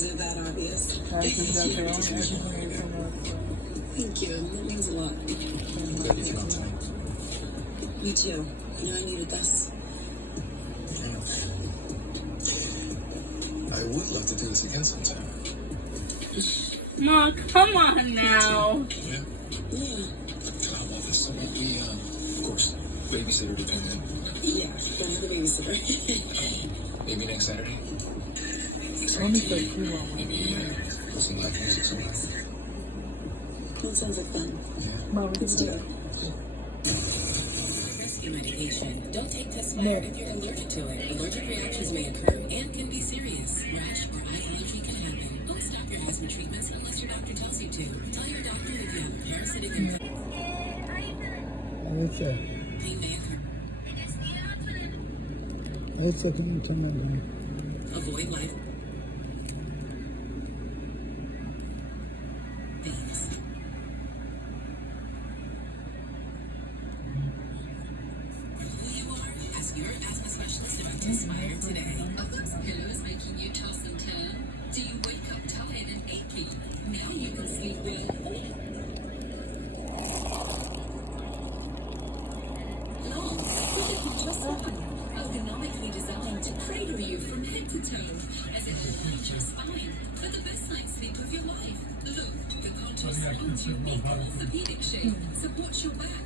Is it that obvious? Thank you. That means a lot. I'm glad you came out tonight. Me too. I needed this. I would love to do this again sometime. Ma, come on now. Yeah? Yeah. God, I love this. So won't we, of course, babysitter dependent. Yeah, I'm the babysitter. Maybe next Saturday? Maybe, put some live music somewhere. That sounds like fun. Yeah. Let's do it. Rescue medication. Don't take Tespire if you're allergic to it. Allergic reactions may occur and can be serious. Rash or eye allergy can happen. Don't stop your asthma treatments unless your doctor tells you to. Tell your doctor if you have a parasitic infection. Pain may occur. Avoid life. Things. Who you are? Ask your asthma specialist about Tespire today. Are those pillows making you toss and turn? Do you wake up tired and achy? Now you can sleep well. Long, critical trust ergonomically designed to cradle you from head to toe as it aligns your spine for the best night's sleep of your life. Look, the contour surrounds your unique orthopedic shape, supports your back,